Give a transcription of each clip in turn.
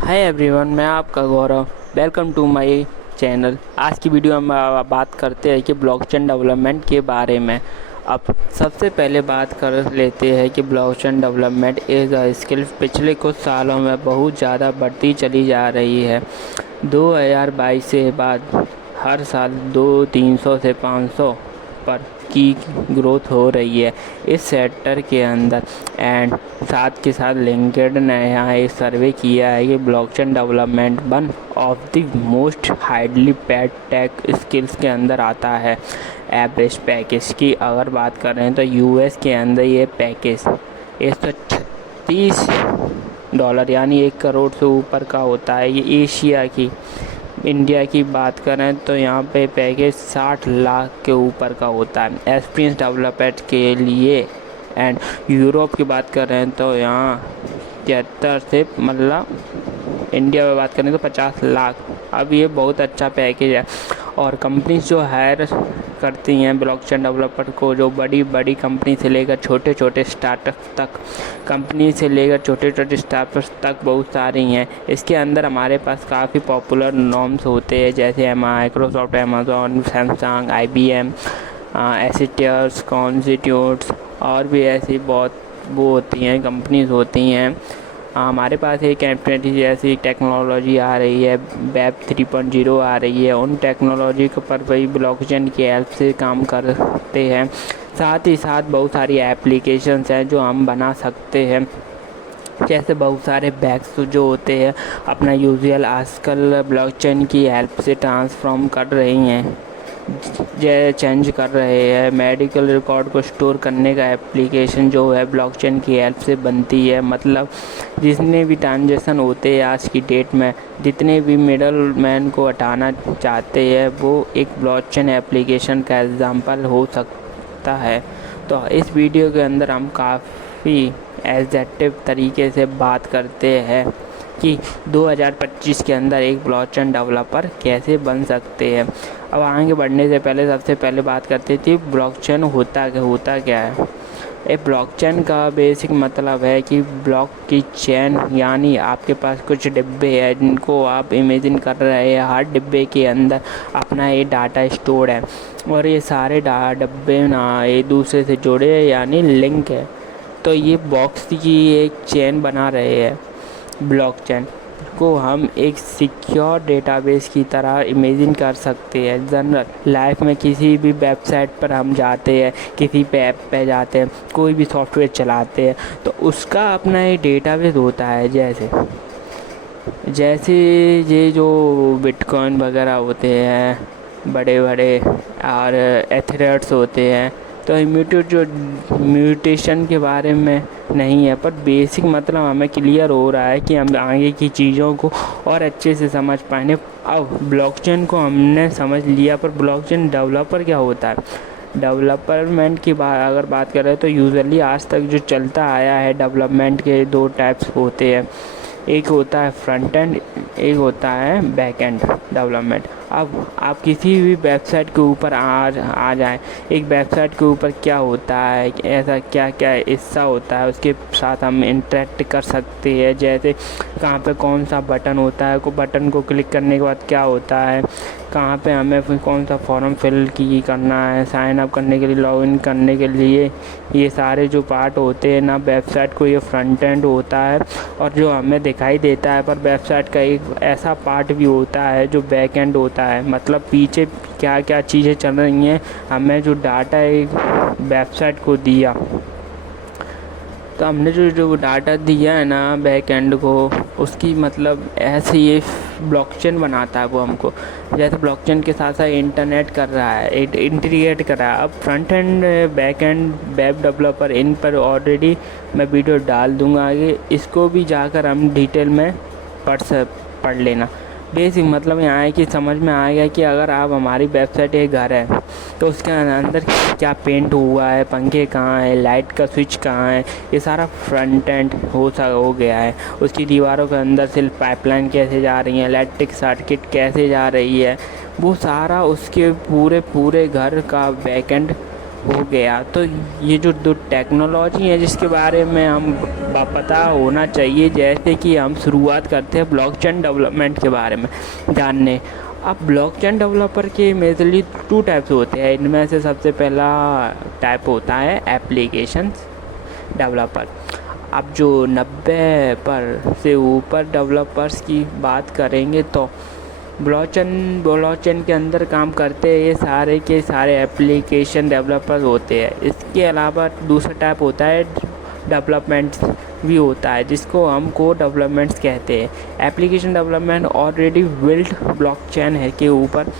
हाय everyone, मैं आपका Gaurav. Welcome to my channel. आज की वीडियो में हम बात करते हैं कि ब्लॉकचेन डेवलपमेंट के बारे में। अब सबसे पहले बात कर लेते हैं कि blockchain development as a skill पिछले कुछ सालों में बहुत ज़्यादा बढ़ती चली जा रही है। 2022 से बाद हर साल 300 से 500 पर की ग्रोथ हो रही है इस सेक्टर के अंदर। एंड साथ के साथ लिंक्डइन ने यहाँ एक सर्वे किया है कि blockchain development one of the most highly paid tech skills के अंदर आता है। एवरेज पैकेज की अगर बात करें तो यूएस के अंदर ये पैकेज $136 यानी 1 करोड़ से ऊपर का होता है। ये एशिया की इंडिया की बात करें तो यहाँ पे पैकेज 60 लाख के ऊपर का होता है एक्सपीरियंस डेवलपमेंट के लिए। एंड यूरोप की बात करें तो यहाँ 73 से इंडिया में बात करें तो 50 लाख। अब ये बहुत अच्छा पैकेज है। और कंपनीज जो हायर करती हैं ब्लॉकचेन डेवलपर को, जो बड़ी बड़ी कंपनी से लेकर छोटे छोटे स्टार्टअप तक बहुत सारी हैं। इसके अंदर हमारे पास काफ़ी पॉपुलर नॉर्म्स होते हैं जैसे माइक्रोसॉफ्ट, अमेज़ॉन, सैमसंग, IBM, एसिटियर्स, कॉन्स्टिट्यूट्स और भी ऐसी बहुत वो होती हैं, कंपनीज होती हैं। हमारे पास एक एंटिटी जैसी टेक्नोलॉजी आ रही है, वेब 3.0 आ रही है। उन टेक्नोलॉजी के पर वही ब्लॉकचेन की हेल्प से काम करते हैं। साथ ही साथ बहुत सारी एप्लीकेशंस हैं जो हम बना सकते हैं। जैसे बहुत सारे बैंक्स जो होते हैं अपना यूजुअल आजकल ब्लॉकचेन की हेल्प से ट्रांसफॉर्म कर रही हैं, चेंज कर रहे हैं। मेडिकल रिकॉर्ड को स्टोर करने का एप्लीकेशन जो है ब्लॉकचेन की हेल्प से बनती है। मतलब जितने भी ट्रांजेक्शन होते हैं आज की डेट में, जितने भी मिडल मैन को हटाना चाहते हैं, वो एक ब्लॉकचेन एप्लीकेशन का एग्जांपल हो सकता है। तो इस वीडियो के अंदर हम काफ़ी एग्जैक्टिव तरीके से बात करते हैं कि 2025 के अंदर एक ब्लॉकचेन डेवलपर कैसे बन सकते हैं। अब आगे बढ़ने से पहले सबसे पहले बात करते थे ब्लॉकचेन होता क्या है। एक ब्लॉकचेन का बेसिक मतलब है कि ब्लॉक की चेन, यानी आपके पास कुछ डिब्बे हैं जिनको आप इमेजिन कर रहे हैं। हर डिब्बे के अंदर अपना ये डाटा स्टोर है और ये सारे डिब्बे ना एक दूसरे से जुड़े हैं यानी लिंक है। तो ये बॉक्स की एक चेन बना रहे हैं। ब्लॉकचेन को हम एक सिक्योर डेटाबेस की तरह इमेजिन कर सकते हैं। जनरल लाइफ में किसी भी वेबसाइट पर हम जाते हैं, किसी पे ऐप पे जाते हैं, कोई भी सॉफ्टवेयर चलाते हैं तो उसका अपना एक डेटाबेस होता है। जैसे ये जो बिटकॉइन वगैरह होते हैं बड़े बड़े और एथेरियम्स होते हैं, तो म्यूटेशन के बारे में नहीं है, पर बेसिक मतलब हमें क्लियर हो रहा है कि हम आगे की चीज़ों को और अच्छे से समझ पाएंगे। अब ब्लॉकचेन को हमने समझ लिया, पर ब्लॉकचेन डेवलपर क्या होता है। डेवलपमेंट की अगर बात करें तो यूजुअली आज तक जो चलता आया है, डेवलपमेंट के 2 टाइप्स होते हैं। एक होता है फ्रंट एंड, एक होता है बैक एंड डेवलपमेंट। अब आप किसी भी वेबसाइट के ऊपर आ जाएं, एक वेबसाइट के ऊपर क्या होता है, ऐसा क्या क्या हिस्सा होता है, उसके साथ हम इंटरेक्ट कर सकते हैं। जैसे कहाँ पे कौन सा बटन होता है, को बटन को क्लिक करने के बाद क्या होता है, कहाँ पे हमें फिर कौन सा फॉर्म फिल करना है, साइन अप करने के लिए, लॉगिन करने के लिए, ये सारे जो पार्ट होते हैं ना वेबसाइट को, ये फ्रंट एंड होता है। और जो हमें दिखाई देता है पर वेबसाइट का एक ऐसा पार्ट भी होता है जो बैक एंड होता है। मतलब पीछे क्या क्या चीज़ें चल रही हैं, हमें जो डाटा एक वेबसाइट को दिया, तो हमने जो डाटा दिया है ना बैक एंड को, उसकी मतलब ऐसे ये ब्लॉकचेन बनाता है वो हमको। जैसे ब्लॉकचेन के साथ साथ इंटरनेट कर रहा है, इंटीग्रेट कर रहा है। अब front end back end web developer, इन पर ऑलरेडी मैं वीडियो डाल दूंगा आगे, इसको भी जाकर हम डिटेल में पढ़ लेना। बेसिक मतलब यहाँ है कि समझ में आएगा कि अगर आप हमारी वेबसाइट एक घर है तो उसके अंदर क्या पेंट हुआ है, पंखे कहाँ है, लाइट का स्विच कहाँ है, ये सारा फ्रंट एंड हो गया है। उसकी दीवारों के अंदर से पाइपलाइन कैसे जा रही है, इलेक्ट्रिक सर्किट कैसे जा रही है, वो सारा उसके पूरे घर का बैक एंड हो गया। तो ये जो दो टेक्नोलॉजी है जिसके बारे में हम पता होना चाहिए, जैसे कि हम शुरुआत करते हैं ब्लॉकचेन डेवलपमेंट के बारे में जानने। अब ब्लॉकचेन डेवलपर के मेजरली 2 टाइप्स होते हैं। इनमें से सबसे पहला टाइप होता है एप्लीकेशंस डेवलपर। अब जो 90 पर से ऊपर डेवलपर्स की बात करेंगे तो ब्लॉकचेन के अंदर काम करते हैं ये सारे के सारे एप्लीकेशन डेवलपर्स होते हैं। इसके अलावा दूसरा टाइप होता है डेवलपमेंट भी होता है, जिसको हम कोर डेवलपमेंट्स कहते हैं। Application development already built blockchain है के ऊपर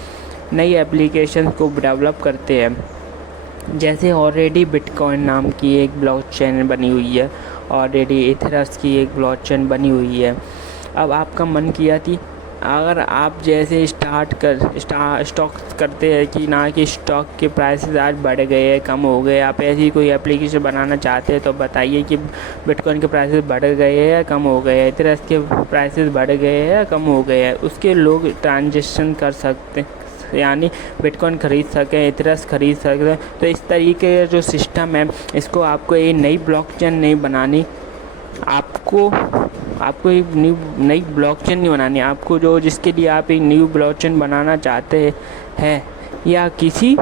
नई एप्लीकेशन को डेवलप करते हैं। जैसे ऑलरेडी बिटकॉइन नाम की एक ब्लॉकचेन बनी हुई है, ऑलरेडी इथेरस की एक ब्लॉकचेन बनी हुई है। अब आपका मन किया थी अगर आप जैसे स्टॉक करते हैं कि ना कि स्टॉक के प्राइसेस आज बढ़ गए हैं, कम हो गए, आप ऐसी कोई एप्लीकेशन बनाना चाहते हैं तो बताइए कि बिटकॉइन के प्राइसेस बढ़ गए हैं या कम हो गए हैं, इथेरस के प्राइसेस बढ़ गए हैं या कम हो गए हैं। उसके लोग ट्रांजेक्शन कर सकते यानी बिटकॉइन ख़रीद सकें, इथेरस ख़रीद सकें। तो इस तरीके का जो सिस्टम है इसको आपको एक नई ब्लॉकचेन नहीं बनानी, आपको एक नई ब्लॉकचेन नहीं बनानी, आपको जो जिसके लिए आप एक न्यू ब्लॉकचेन बनाना चाहते हैं या किसी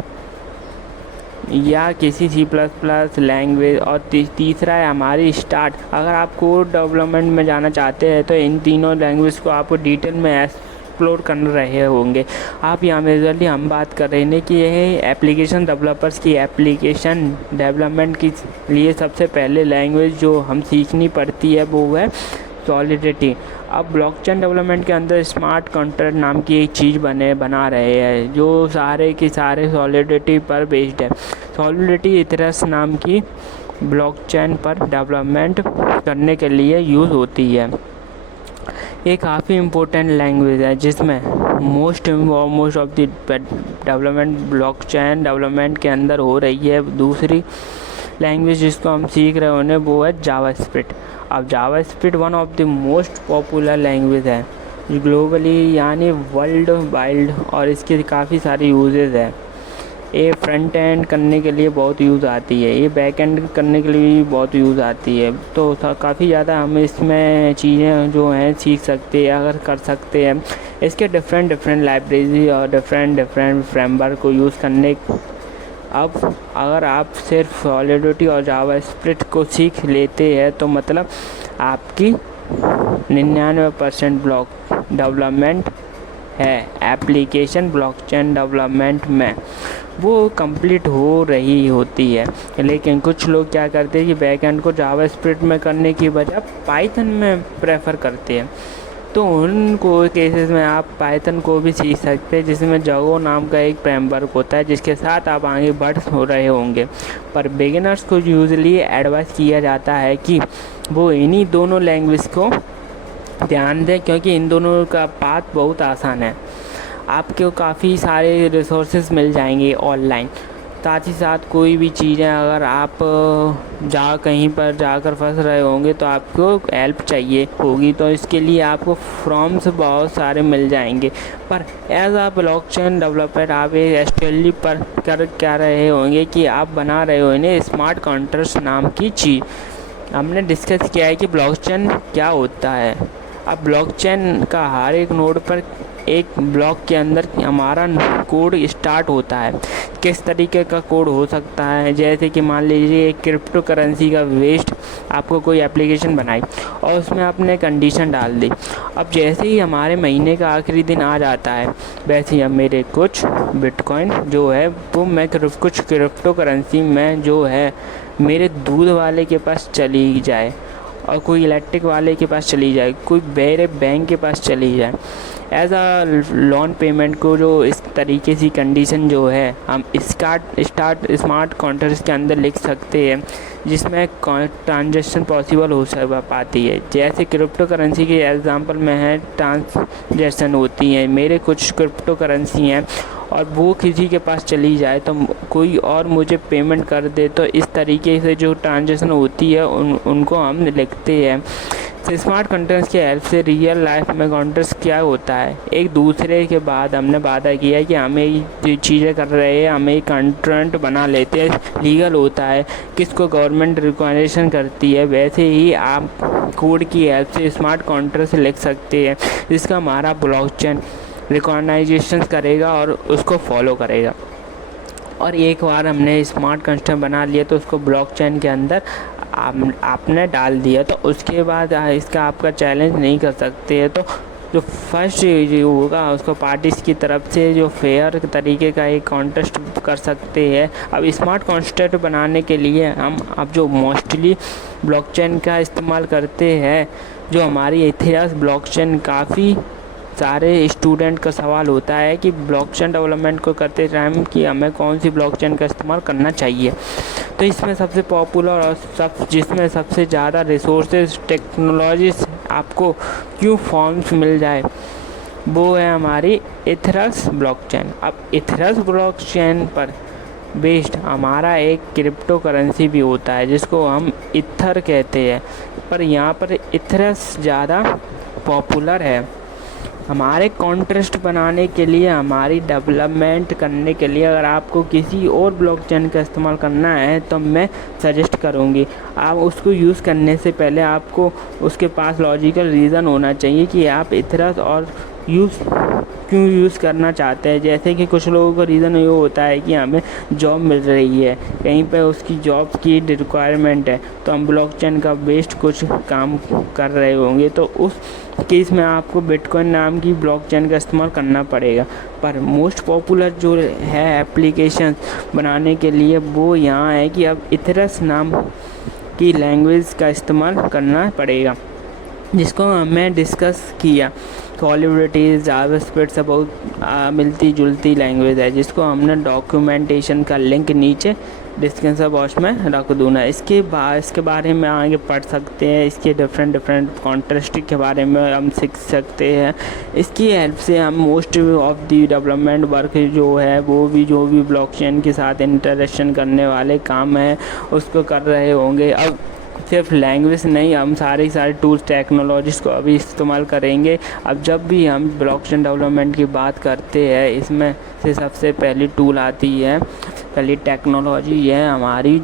C++ लैंग्वेज। और तीसरा है हमारी स्टार्ट। अगर आप कोड डेवलपमेंट में जाना चाहते हैं तो इन तीनों लैंग्वेज को आपको डिटेल में एक्सप्लोर कर रहे होंगे। आप यहाँ मेजरली हम बात कर रहे हैं कि यह एप्लीकेशन डेवलपर्स की एप्लीकेशन डेवलपमेंट के लिए सबसे पहले लैंग्वेज जो हम सीखनी पड़ती है वो है सॉलिडिटी। अब ब्लॉकचेन डेवलपमेंट के अंदर स्मार्ट कॉन्ट्रैक्ट नाम की एक चीज़ बना रहे हैं जो सारे के सारे सॉलिडिटी पर बेस्ड है। सॉलिडिटी इथेरस नाम की ब्लॉकचेन पर डेवलपमेंट करने के लिए यूज़ होती है। ये काफ़ी इम्पोर्टेंट लैंग्वेज है जिसमें most of the development blockchain development के अंदर हो रही है। दूसरी लैंग्वेज जिसको हम सीख रहे होने वो है जावास्क्रिप्ट। अब JavaScript one of the most popular language है ग्लोबली यानी वर्ल्ड वाइड, और इसके काफ़ी सारे यूजेस है। ये फ्रंट एंड करने के लिए बहुत यूज़ आती है, ये बैक एंड करने के लिए भी बहुत यूज़ आती है। तो काफ़ी ज़्यादा हम इसमें चीज़ें जो हैं सीख सकते हैं अगर कर सकते हैं। इसके डिफरेंट लाइब्रेरी और डिफरेंट फ्रेमवर्क को यूज़ करने। अब अगर आप सिर्फ सॉलिडिटी और जावास्क्रिप्ट को सीख लेते हैं तो मतलब आपकी 99% ब्लॉक डेवलपमेंट है एप्लीकेशन ब्लॉकचेन डेवलपमेंट में वो कंप्लीट हो रही होती है। लेकिन कुछ लोग क्या करते हैं कि बैकएंड को जावास्क्रिप्ट में करने की बजाय पाइथन में प्रेफर करते हैं। तो उनको केसेस में आप पाइथन को भी सीख सकते हैं जिसमें जावा नाम का एक फ्रेमवर्क होता है जिसके साथ आप आगे बढ़ हो रहे होंगे। पर बिगिनर्स को यूजुअली एडवाइस किया जाता है कि वो इन्हीं दोनों लैंग्वेज को ध्यान दें क्योंकि इन दोनों का पाथ बहुत आसान है। आपको काफ़ी सारे रिसोर्सेज मिल जाएंगे ऑनलाइन। साथ ही साथ कोई भी चीज़ें अगर आप कहीं पर जाकर फंस रहे होंगे तो आपको हेल्प चाहिए होगी तो इसके लिए आपको फॉर्म्स बहुत सारे मिल जाएंगे। पर एज आ ब्लॉकचेन डेवलपर आप एस्ट्रेली पर कर क्या रहे होंगे कि आप बना रहे होंगे स्मार्ट कॉन्ट्रैक्ट्स नाम की चीज़। हमने डिस्कस किया है कि ब्लॉकचेन क्या होता है। अब ब्लॉकचेन का हर एक नोड पर एक ब्लॉक के अंदर हमारा कोड स्टार्ट होता है। किस तरीके का कोड हो सकता है, जैसे कि मान लीजिए एक क्रिप्टो करेंसी का वेस्ट आपको कोई एप्लीकेशन बनाई और उसमें आपने कंडीशन डाल दी। अब जैसे ही हमारे महीने का आखिरी दिन आ जाता है वैसे ही अब मेरे कुछ बिटकॉइन जो है वो मैं कुछ क्रिप्टो करेंसी में जो है मेरे दूध वाले के पास चली जाए और कोई इलेक्ट्रिक वाले के पास चली जाए, कोई मेरे बैंक के पास चली जाए। एज आ लोन पेमेंट को जो इस तरीके से कंडीशन जो है हम स्टार्ट स्मार्ट कॉन्ट्रैक्ट्स के अंदर लिख सकते हैं जिसमें ट्रांजैक्शन पॉसिबल हो पाती है। जैसे क्रिप्टो करेंसी के एग्जांपल में है ट्रांजैक्शन होती है, मेरे कुछ क्रिप्टो करेंसी हैं और वो किसी के पास चली जाए तो कोई और मुझे पेमेंट कर दे, तो इस तरीके से जो ट्रांजैक्शन होती है उनको हम लिखते हैं। तो स्मार्ट कॉन्ट्रैक्ट्स की हेल्प से रियल लाइफ में कॉन्ट्रैक्ट्स क्या होता है, एक दूसरे के बाद हमने वादा किया कि हमें जो चीज़ें कर रहे हैं हमें कॉन्ट्रैक्ट बना लेते हैं, लीगल होता है, किसको गवर्नमेंट रिकॉग्निशन करती है, वैसे ही आप कोड की हेल्प से स्मार्ट कॉन्ट्रैक्ट लिख सकते हैं जिसका हमारा ब्लॉकचेन रिकॉग्नाइजेशन करेगा और उसको फॉलो करेगा। और एक बार हमने स्मार्ट कॉन्ट्रैक्ट बना लिया तो उसको ब्लॉकचेन के अंदर आपने डाल दिया, तो उसके बाद इसका आपका चैलेंज नहीं कर सकते हैं। तो जो फर्स्ट जो होगा उसको पार्टीज की तरफ से जो फेयर तरीके का एक कॉन्टेस्ट कर सकते हैं। अब स्मार्ट कॉन्ट्रैक्ट बनाने के लिए हम अब जो मोस्टली ब्लॉकचेन का इस्तेमाल करते हैं, जो हमारी इतिहास ब्लॉकचेन काफ़ी सारे स्टूडेंट का सवाल होता है कि ब्लॉकचेन डेवलपमेंट को करते टाइम कि हमें कौन सी ब्लॉकचेन का इस्तेमाल करना चाहिए। तो इसमें सबसे पॉपुलर और जिसमें सबसे ज़्यादा रिसोर्सेज टेक्नोलॉजीज आपको क्यों फॉर्म्स मिल जाए वो है हमारी इथरस ब्लॉकचेन। अब इथरस ब्लॉकचेन पर बेस्ड हमारा एक क्रिप्टो करेंसी भी होता है जिसको हम इथर कहते हैं, पर यहाँ पर इथरस ज़्यादा पॉपुलर है। हमारे कॉन्ट्रैक्ट बनाने के लिए, हमारी डेवलपमेंट करने के लिए अगर आपको किसी और ब्लॉकचेन का इस्तेमाल करना है तो मैं सजेस्ट करूँगी आप उसको यूज़ करने से पहले आपको उसके पास लॉजिकल रीज़न होना चाहिए कि आप इथरस और क्यों यूज़ करना चाहते हैं। जैसे कि कुछ लोगों का रीज़न ये होता है कि हमें जॉब मिल रही है, कहीं पे उसकी जॉब की रिक्वायरमेंट है, तो हम ब्लॉकचेन का बेस्ड कुछ काम कर रहे होंगे, तो उस केस में आपको बिटकॉइन नाम की ब्लॉकचेन का इस्तेमाल करना पड़ेगा। पर मोस्ट पॉपुलर जो है एप्लीकेशन बनाने के लिए वो यहाँ है कि अब इथरस नाम की लैंग्वेज का इस्तेमाल करना पड़ेगा, जिसको हमें डिस्कस किया। सॉलिडिटी जावास्क्रिप्ट से बहुत मिलती जुलती लैंग्वेज है, जिसको हमने डॉक्यूमेंटेशन का लिंक नीचे डिस्क्रिप्शन बॉक्स में रख दूँगा। इसके बारे में आगे पढ़ सकते हैं, इसके डिफरेंट कॉन्ट्रैक्ट के बारे में हम सीख सकते हैं। इसकी हेल्प से हम most of the development work जो है वो भी जो भी ब्लॉकचेन के साथ इंटरेक्शन करने वाले काम हैं उसको कर रहे होंगे। अब सिर्फ लैंग्वेज नहीं, हम सारे टूल्स टेक्नोलॉजीज़ को अभी इस्तेमाल करेंगे। अब जब भी हम ब्लॉकचेन डेवलपमेंट की बात करते हैं, इसमें से सबसे पहली टूल आती है, पहली टेक्नोलॉजी है हमारी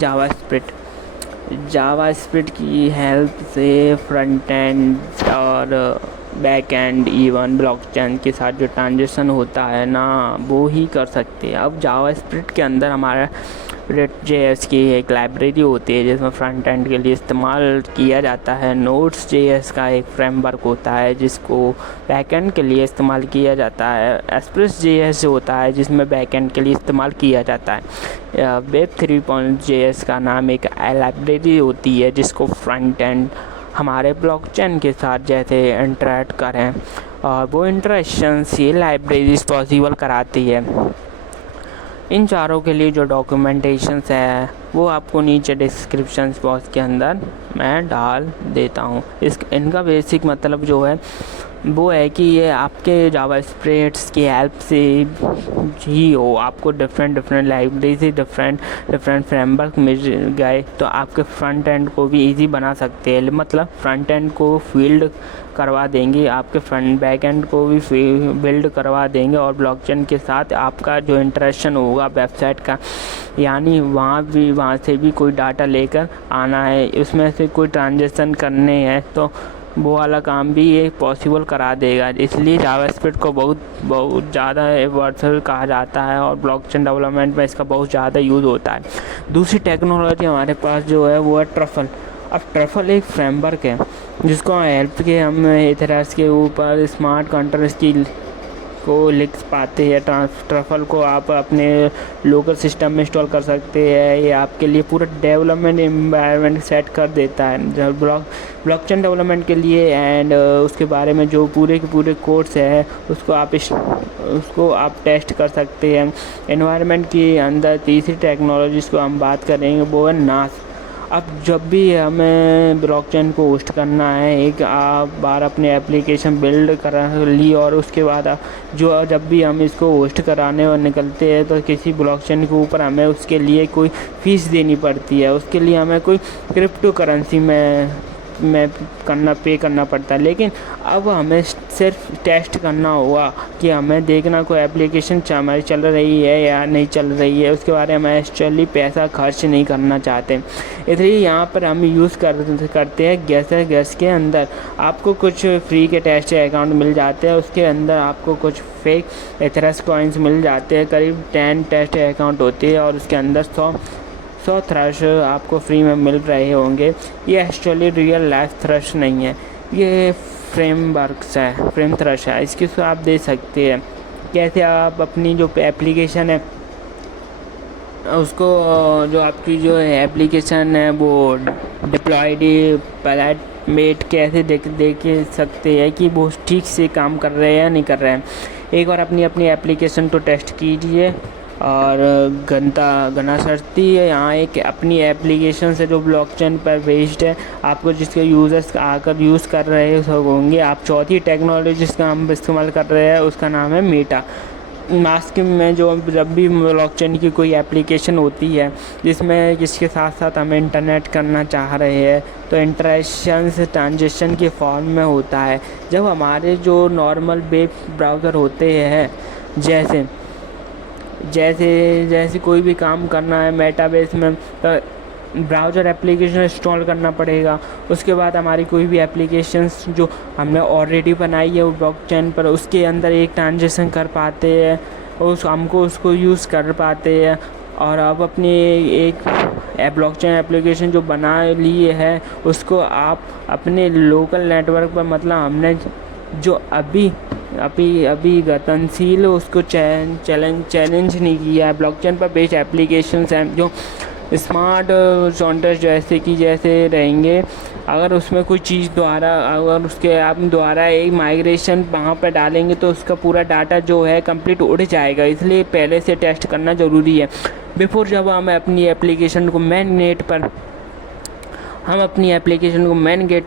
जावास्क्रिप्ट की हेल्प से फ्रंट एंड और बैक एंड इवन ब्लॉकचेन के साथ जो ट्रांजेक्शन होता है ना वो ही कर सकते हैं। अब जावास्क्रिप्ट के अंदर हमारा React.js की एक लाइब्रेरी होती है जिसमें फ्रंट एंड के लिए इस्तेमाल किया जाता है। Node.js का एक फ्रेमवर्क होता है जिसको बैक एंड के लिए इस्तेमाल किया जाता है। Express.js होता है जिसमें बैक एंड के लिए इस्तेमाल किया जाता है। Web3.js का नाम एक लाइब्रेरी होती है जिसको फ्रंट एंड हमारे ब्लॉकचेन के साथ जैसे इंटरेक्ट करें और वो इंटरेक्शंस ये लाइब्रेरीज पॉसिबल कराती है। इन चारों के लिए जो डॉक्यूमेंटेशंस है वो आपको नीचे डिस्क्रिप्शन बॉक्स के अंदर मैं डाल देता हूँ। इनका बेसिक मतलब जो है वो है कि ये आपके जावास्क्रिप्ट की हेल्प से ही हो, आपको डिफरेंट लाइब्रेरी से डिफरेंट फ्रेमवर्क मिल गए तो आपके फ्रंट एंड को भी इजी बना सकते हैं। मतलब फ्रंट एंड को फील्ड करवा देंगे, आपके बैक एंड को भी बिल्ड करवा देंगे और ब्लॉकचेन के साथ आपका जो इंटरेक्शन होगा वेबसाइट का, यानी वहाँ से भी कोई डाटा लेकर आना है, उसमें से कोई ट्रांजेक्शन करने हैं तो वो वाला काम भी ये पॉसिबल करा देगा। इसलिए जावास्क्रिप्ट को बहुत ज़्यादा वर्सल कहा जाता है और ब्लॉकचेन डेवलपमेंट में इसका बहुत ज़्यादा यूज़ होता है। दूसरी टेक्नोलॉजी हमारे पास जो है वो है ट्रफल। अब ट्रफल एक फ्रेमवर्क है जिसको हेल्प के हम इथरस के ऊपर स्मार्ट कॉन्ट्रैक्ट की को लिख पाते हैं। ट्रफल को आप अपने लोकल सिस्टम में इंस्टॉल कर सकते हैं, ये आपके लिए पूरा डेवलपमेंट एनवायरनमेंट सेट कर देता है जब ब्लॉकचेन डेवलपमेंट के लिए। एंड उसके बारे में जो पूरे के पूरे कोर्स है उसको आप टेस्ट कर सकते हैं। एनवायरनमेंट के अंदर तीसरी टेक्नोलॉजीज़ को हम बात करेंगे वो है नास। अब जब भी हमें ब्लॉकचेन को होस्ट करना है, एक बार अपने एप्लीकेशन बिल्ड करा ली और उसके बाद जब भी हम इसको होस्ट कराने और निकलते हैं तो किसी ब्लॉकचेन के ऊपर हमें उसके लिए कोई फ़ीस देनी पड़ती है। उसके लिए हमें कोई क्रिप्टो करेंसी में में पे करना पड़ता है। लेकिन अब हमें सिर्फ टेस्ट करना होगा कि हमें देखना कोई एप्लीकेशन हमारी चल रही है या नहीं चल रही है, उसके बारे में एक्चुअली पैसा खर्च नहीं करना चाहते। इसलिए यहाँ पर हम यूज़ करते हैं गैस के अंदर आपको कुछ फ्री के टेस्ट अकाउंट मिल जाते हैं, उसके अंदर आपको कुछ फेक एथरस कॉइन्स मिल जाते हैं। करीब 10 टेस्ट अकाउंट होती है और उसके अंदर 100 थ्रश आपको फ्री में मिल रहे होंगे। ये एक्चुअली रियल लाइफ थ्रश नहीं है, ये फ्रेमवर्क्स है, फ्रेम थ्रश है। इसकी तो आप दे सकते हैं कैसे आप अपनी जो एप्लीकेशन है उसको, जो आपकी जो एप्लीकेशन है वो डिप्लॉयड मेट कैसे देख सकते हैं कि वो ठीक से काम कर रहे हैं या नहीं कर रहे हैं। एक बार अपनी एप्लीकेशन तो टेस्ट कीजिए और घना सर्ती है यहाँ एक अपनी एप्लीकेशन से जो ब्लॉकचेन पर बेस्ड है, आपको जिसके यूज़र्स आकर यूज़ कर रहे होंगे। आप चौथी टेक्नोलॉजी जिसका हम इस्तेमाल कर रहे हैं उसका नाम है मेटा मास्क में। जो जब भी ब्लॉकचेन की कोई एप्लीकेशन होती है जिसके साथ साथ हमें इंटरनेट करना चाह रहे हैं तो इंटरेक्शंस ट्रांजेक्शन के फॉर्म में होता है। जब हमारे जो नॉर्मल वेब ब्राउज़र होते हैं जैसे कोई भी काम करना है मेटाबेस में तो ब्राउज़र एप्लीकेशन इंस्टॉल करना पड़ेगा। उसके बाद हमारी कोई भी एप्लीकेशंस जो हमने ऑलरेडी बनाई है वो ब्लॉकचेन पर उसके अंदर एक ट्रांजेक्शन कर पाते हैं, उसको यूज़ कर पाते हैं। और अब अपनी एक ब्लॉकचेन एप्लीकेशन जो बना लिए है उसको आप अपने लोकल नेटवर्क पर, मतलब हमने जो अभी गतिशील उसको चैलेंज नहीं किया है। ब्लॉकचेन पर बेस्ड एप्लीकेशंस हैं जो स्मार्ट कॉन्ट्रैक्ट जैसे रहेंगे। अगर उसमें कोई चीज़ अगर उसके आप द्वारा एक माइग्रेशन वहाँ पर डालेंगे तो उसका पूरा डाटा जो है कंप्लीट उड़ जाएगा। इसलिए पहले से टेस्ट करना ज़रूरी है बिफोर जब हम अपनी एप्लीकेशन को मेन गेट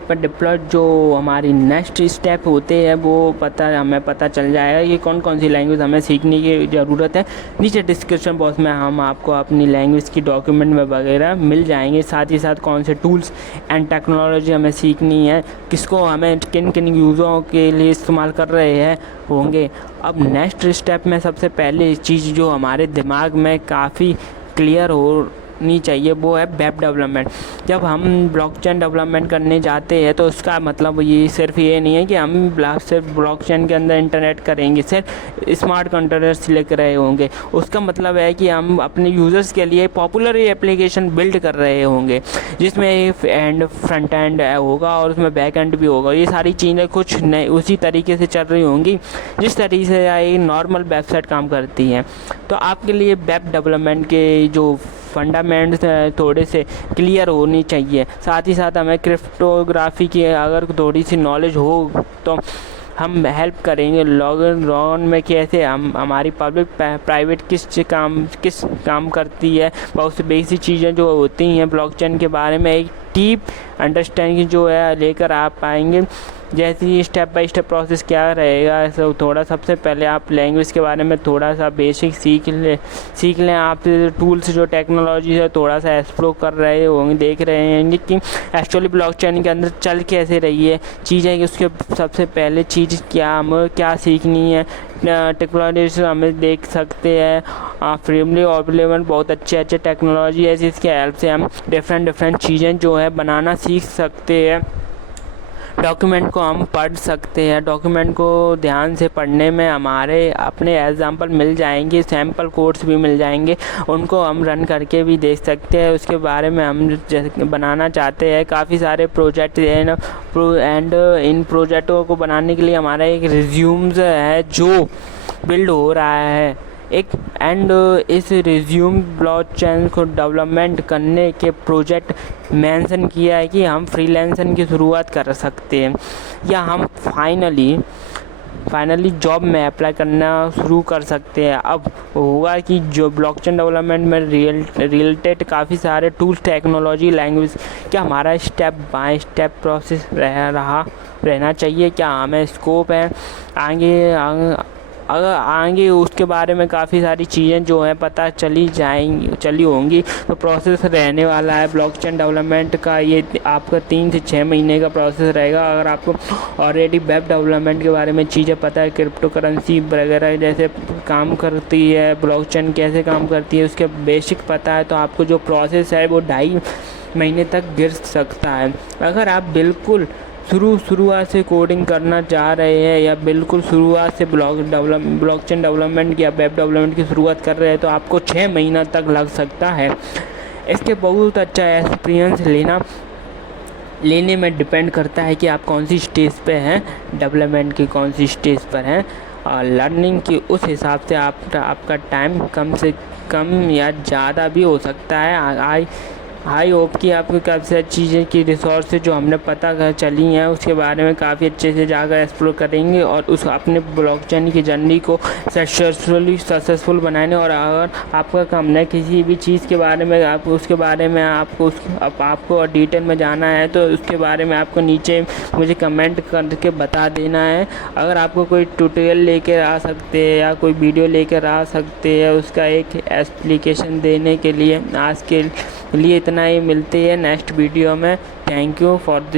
पर डिप्लॉय। जो हमारी नेक्स्ट स्टेप होते हैं वो हमें पता चल जाएगा कि कौन कौन सी लैंग्वेज हमें सीखने की ज़रूरत है। नीचे डिस्क्रिप्शन बॉक्स में हम आपको अपनी लैंग्वेज की डॉक्यूमेंट में वगैरह मिल जाएंगे, साथ ही साथ कौन से टूल्स एंड टेक्नोलॉजी हमें सीखनी है, किसको हमें किन यूज़ों के लिए इस्तेमाल कर रहे होंगे। अब नेक्स्ट स्टेप में सबसे पहले चीज़ जो हमारे दिमाग में काफ़ी क्लियर होनी चाहिए वो है वेब डेवलपमेंट। जब हम ब्लॉकचेन डेवलपमेंट करने जाते हैं तो उसका मतलब ये नहीं है कि हम सिर्फ ब्लॉकचेन के अंदर इंटरनेट करेंगे, सिर्फ स्मार्ट कॉन्ट्रैक्ट्स लिख रहे होंगे। उसका मतलब है कि हम अपने यूज़र्स के लिए पॉपुलर एप्लीकेशन बिल्ड कर रहे होंगे जिसमें फ्रंट एंड होगा और उसमें बैक एंड भी होगा। ये सारी चीज़ें कुछ नए उसी तरीके से चल रही होंगी जिस तरीके से एक नॉर्मल वेबसाइट काम करती है। तो आपके लिए वेब डेवलपमेंट के जो फंडामेंट्स थोड़े से क्लियर होनी चाहिए। साथ ही साथ हमें क्रिप्टोग्राफी की अगर थोड़ी सी नॉलेज हो तो हम हेल्प करेंगे लॉग में कैसे हमारी पब्लिक प्राइवेट किस काम करती है। बहुत सी बेसिक चीज़ें जो होती हैं ब्लॉकचेन के बारे में एक डीप अंडरस्टैंडिंग जो है लेकर आप पाएंगे। जैसे ही स्टेप बाय स्टेप प्रोसेस क्या रहेगा, तो थोड़ा सबसे पहले आप लैंग्वेज के बारे में थोड़ा सा बेसिक सीख लें। आप टूल्स जो टेक्नोलॉजी है थोड़ा सा एक्सप्लोर कर रहे होंगे, देख रहे हैं कि एक्चुअली ब्लॉकचेन के अंदर चल कैसे रही है चीज़ें कि उसके सबसे पहले चीज़ क्या सीखनी है। टेक्नोलॉजी से हमें देख सकते हैं फ्रेमली अवेलेबल बहुत अच्छे टेक्नोलॉजी है जिसके हेल्प से हम डिफरेंट चीज़ें जो है बनाना सीख सकते हैं। डॉक्यूमेंट को हम पढ़ सकते हैं, डॉक्यूमेंट को ध्यान से पढ़ने में हमारे अपने एग्जाम्पल मिल जाएंगे, सैम्पल कोड्स भी मिल जाएंगे, उनको हम रन करके भी देख सकते हैं। उसके बारे में हम बनाना चाहते हैं काफ़ी सारे प्रोजेक्ट एंड इन प्रोजेक्टों को बनाने के लिए हमारा एक रिज्यूम्स है जो बिल्ड हो रहा है इस रिज्यूम ब्लॉकचेन को डेवलपमेंट करने के प्रोजेक्ट मेंशन किया है कि हम फ्रीलांसिंग की शुरुआत कर सकते हैं या हम फाइनली जॉब में अप्लाई करना शुरू कर सकते हैं। अब होगा कि जो ब्लॉकचेन डेवलपमेंट में रिलेटेड काफ़ी सारे टूल्स टेक्नोलॉजी लैंग्वेज क्या हमारा स्टेप बाय स्टेप प्रोसेस रहना चाहिए, क्या हमें स्कोप है अगर आएंगे उसके बारे में काफ़ी सारी चीज़ें जो हैं पता चली होंगी। तो प्रोसेस रहने वाला है ब्लॉकचेन डेवलपमेंट का, ये आपका 3 से 6 महीने का प्रोसेस रहेगा। अगर आपको ऑलरेडी वेब डेवलपमेंट के बारे में चीज़ें पता है, क्रिप्टो करेंसी वगैरह जैसे काम करती है, ब्लॉकचेन कैसे काम करती है, उसके बेसिक पता है, तो आपको जो प्रोसेस है वो 2.5 महीने तक गिर सकता है। अगर आप बिल्कुल शुरुआत से कोडिंग करना चाह रहे हैं या बिल्कुल शुरुआत से ब्लॉकचेन डेवलपमेंट या वेब डेवलपमेंट की शुरुआत कर रहे हैं तो आपको 6 महीना तक लग सकता है। इसके बहुत अच्छा एक्सपीरियंस लेने में डिपेंड करता है कि आप कौन सी स्टेज पे हैं, डेवलपमेंट की कौन सी स्टेज पर हैं, और लर्निंग की उस हिसाब से आपका टाइम कम से कम या ज़्यादा भी हो सकता है। आई होप कि आपको काफ़ी सारी चीज़ें की रिसोर्सेज जो हमने पता कर चली हैं उसके बारे में काफ़ी अच्छे से जाकर एक्सप्लोर करेंगे और उस अपने ब्लॉकचेन की जर्नी को सक्सेसफुल बनाने। और अगर आपका काम है किसी भी चीज़ के बारे में आपको और डिटेल में जाना है तो उसके बारे में आपको नीचे मुझे कमेंट करके बता देना है। अगर आपको कोई ट्यूटोरियल लेकर आ सकते हैं या कोई वीडियो लेकर आ सकते हैं उसका एक एक्सप्लिकेशन देने के लिए, आज के लिए इतना ही। मिलते हैं नेक्स्ट वीडियो में। Thank you for this.